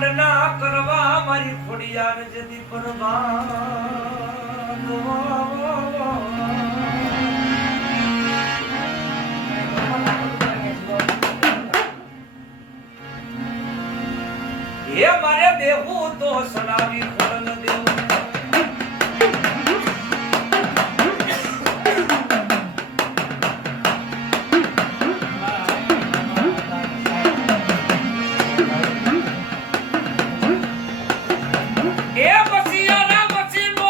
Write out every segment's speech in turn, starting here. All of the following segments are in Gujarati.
માંડના કરવા મારી ખોડિયાર જતી પરવાન હે મારે દેવું તો સલાવી ખોડલ દેવું એ બસિયારા બસી નો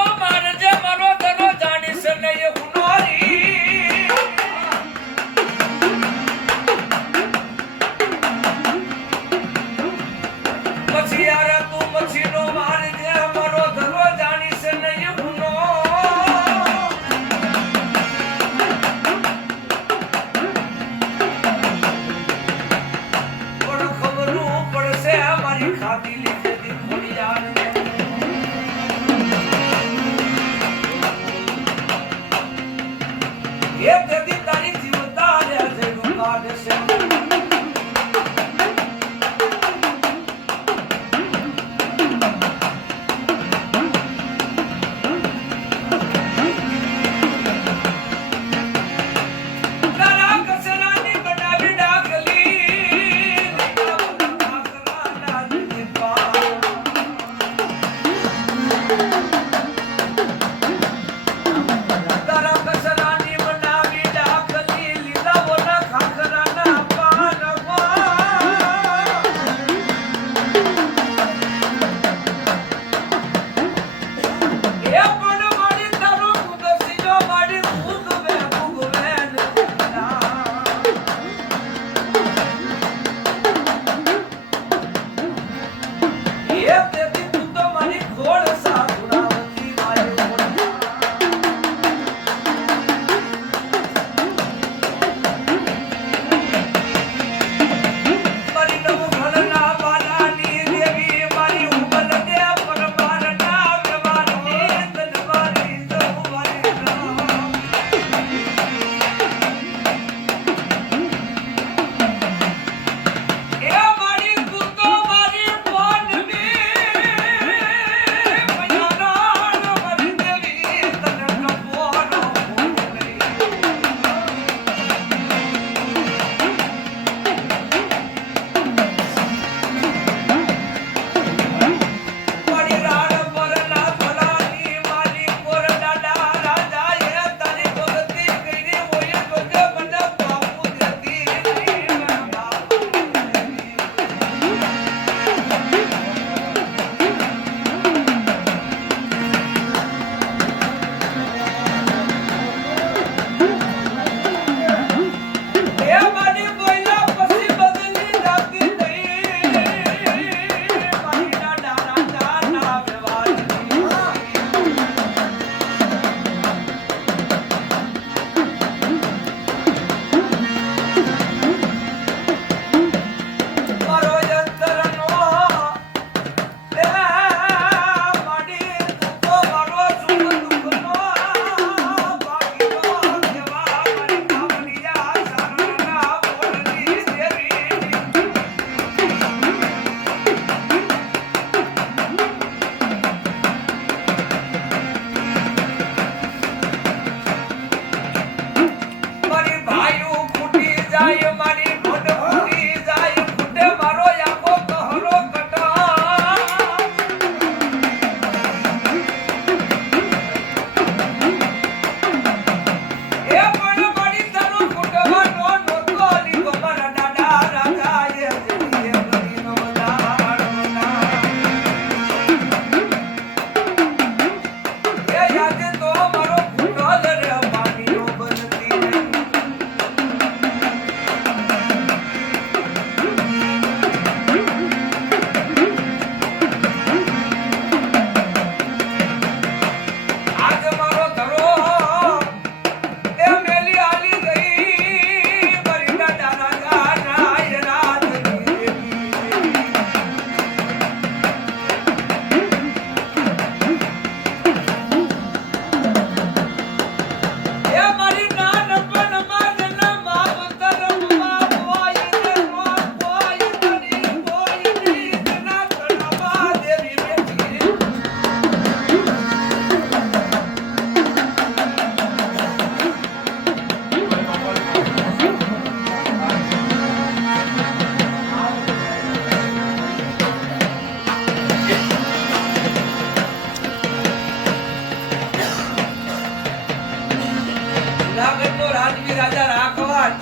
રાજા રાખવાડ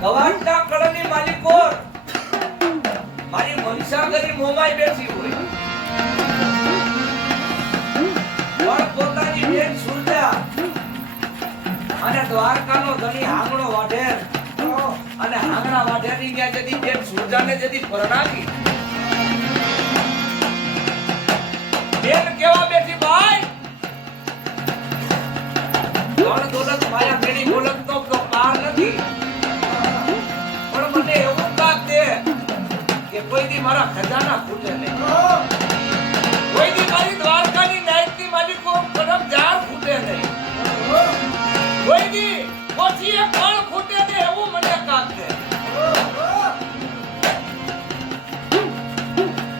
ગવાટના કળની માલિકો મારી મનસાગરી મોમાઈ બેઠી હોય પણ પોતાની બેન સુરજા અને દ્વારકાનો ધણી હાંગણો વાઢેર અને હાંગણા વાઢેરની ત્યાં જતી બેન સુરજાને જતી પરણાવી બેન કેવા બેઠી ભાઈ ધન દોલત માયા મેળી બોલત તો પાર નથી પણ મને એવું કાક દે કે કોઈ દી મારા ખજાના ખૂટે નહીં કોઈ દી મારી દ્વારકાની નાયકની માલિકો કદમ જાર ખૂટે નહીં કોઈ દી કોઠીએ પણ ખૂટે ને એવું મને કાક દે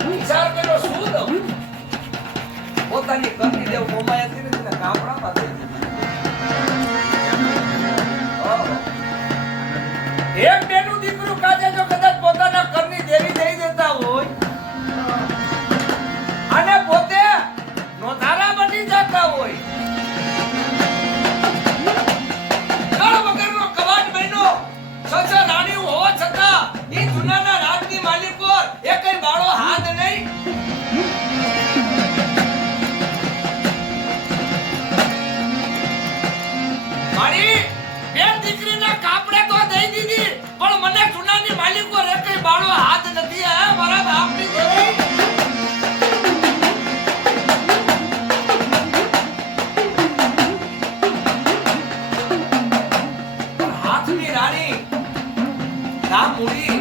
વિચાર કર્યો શું દઉં પોતાની કરતી દેવ મોમાયા હતી ને તેને કાપડામાં દઈ દીધી એક બેનું દીકરું કાજે જો કદાચ પોતાના ઘરની દેવી દઈ દેતા હોય અને પોતે નોધારા બની જતા હોય કળ વગરનો કવાટ બન્યો સચા રાણી હોવા છતાં ઈ જુનાના રાજની માલિકો એકય બાળો હાથ નહીં મારી બેન દીકરીના કાપડે તો દઈ દીધી પણ મને જુનાની માલિકો રેકઈ બાળો હાથ નથી હે મારા બાપની દેવી હાથની રાણી ના મૂડી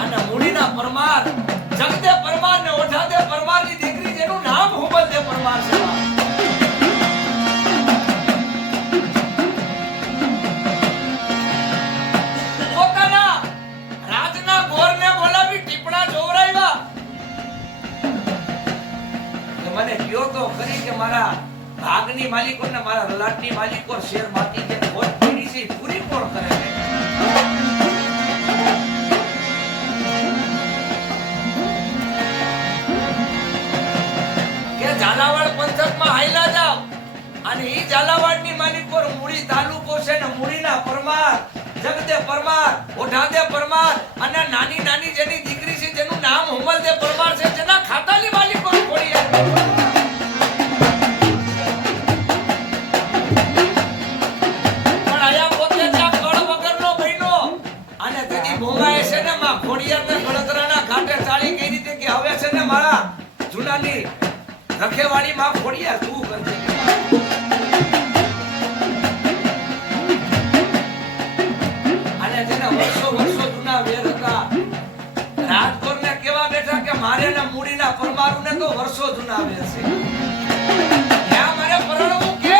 અને મૂડીના પરમાર જગદે પરમાર ને ઓઢાદે પરમારની દીકરી જેનું નામ હુબલદે પરમાર છે મને કયો તો ખરી કે મારા ભાગની માલિકો ને મારા રલાટની માલિકો શેર માટી કે ખોટ પડી છે પૂરી કોણ કરે છે કે ઝાલાવાડ પંથકમાં હાઈલા જાવ અને ઈ ઝાલાવાડની માલિકો મૂડી તાલુકો છે ને મૂડીના પરમાર જગદે પરમાર ઓઢાદે પરમાર અને નાની નાની જેની દીકરી છે જેનું નામ હુમલદે પરમાર છે જેના ખાતાની માલિકો ખોડી પણ આયા પોતે ત્યાં કળ વગરનો બન્યો અને તેની ભોમાએ છે ને માં ખોડિયારને ગળતરાના ઘાટે ચાળી કઈ રીતે કે હવે છે ને મારા જુનાની રખેવાળી માં ખોડિયાર તું કરજે વર્ષો જૂના વેર હતા રાજકોટને કેવા બેઠા કે મારે ના મૂડીના પરમારુને તો વર્ષો જૂના વેર છે ત્યાં મારે પરણવું કે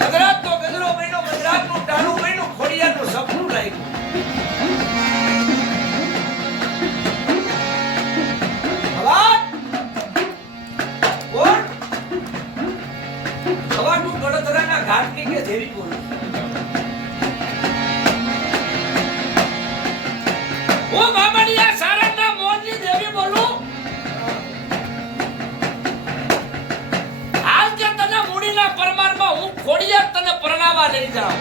મદ્રાસ તો ગજરો બન્યો મદ્રાસનું ટાણું બન્યું ખોડિયારનું સપનું લાગ્યું ઘાટની કે દેવી બોલું હું બામણિયા સારણના મોનની દેવી બોલું આજ કે તને મૂડીના પરમારમાં હું ખોડિયાર તને પરણાવા લઈ જાઉં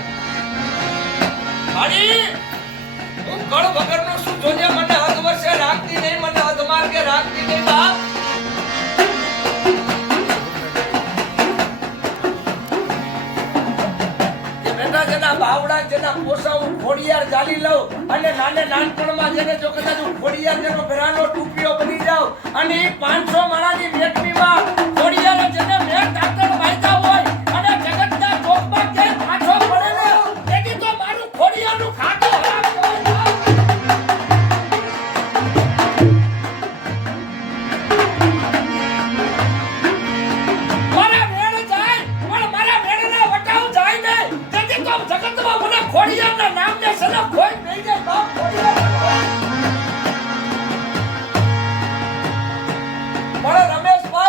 અરે હું કળ વગરનો શું જોજે મને હદ વર્ષે રાખતી નહીં મને હદ માર્ગે રાખતી નહીં બાપ જેના બાવડા જેના પોસા હું ખોડિયાર જાલી લઉં અને નાને નાનપણમાં જેને જો કદાચ હું ખોડિયાર જેનો ઘરાનો ટૂપિયો બની જાઉં અને 500 માળાની મેટમીમાં ખોડિયાર જેને મેટ તાકડ વાયદા હોય અને જગતના ચોકમાં કે પાછો પડે ને તેથી તો મારું ખોડિયારનું ખાતું હરામ કહેવાય મારા મેળ જાય પણ મારા મેળના વટાવ જાય ને તેથી તો જગતમાં મને ખોડિયારના નામને સલગ કોઈ બેઈ જાય બાપ ખોડિયાર પણ રમેશભાઈ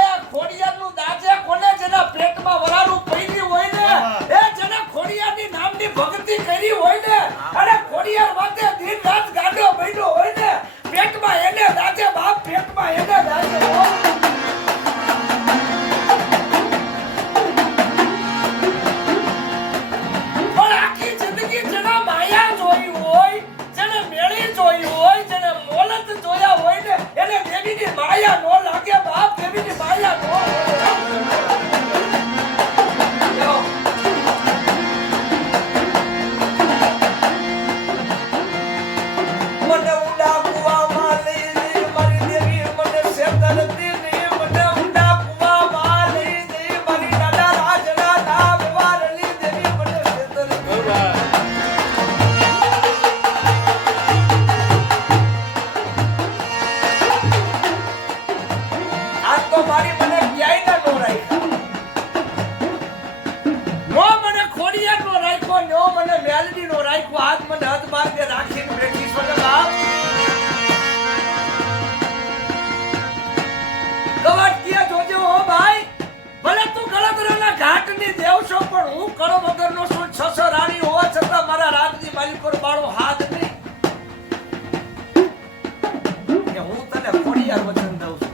હું તને ખોડિયાર વચન દઉં છું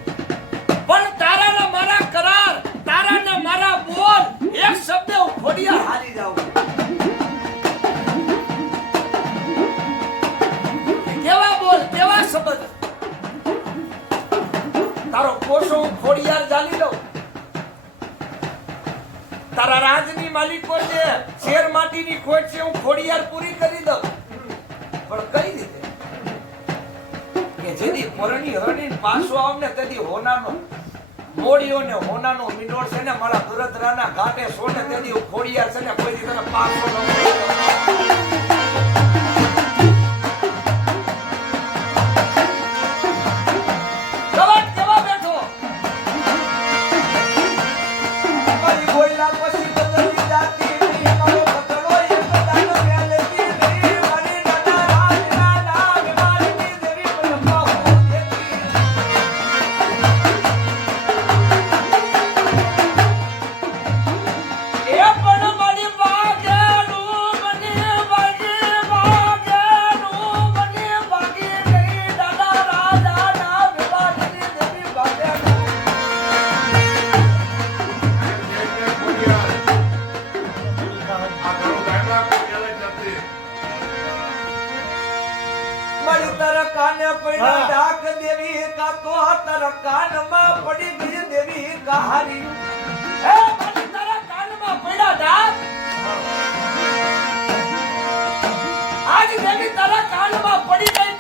પણ તારા ને મારા કરાર તારા ને મારા બોલ એક શબ્દ હું ખોડિયાર હારી જાઉં કેવા બોલ કેવા શબ્દ તારો કોશો હું ખોડિયાર જાલી લઉં તારા રાજની માલિકો છે શેર માટીની ખોટ છે હું ખોડિયાર પૂરી કરી દઉં પણ કઈ રીતે કે જેથી પરણી હરણી પાછો આવને તેથી હોનાનો મોડિયો ને હોનાનો મિનોર છે ને મારા દુરદરાના ઘાટે સોને તેથી હું ખોડિયાર છે ને કોઈ દી તને પાછો ન તારા કાનમાં પડી ગઈ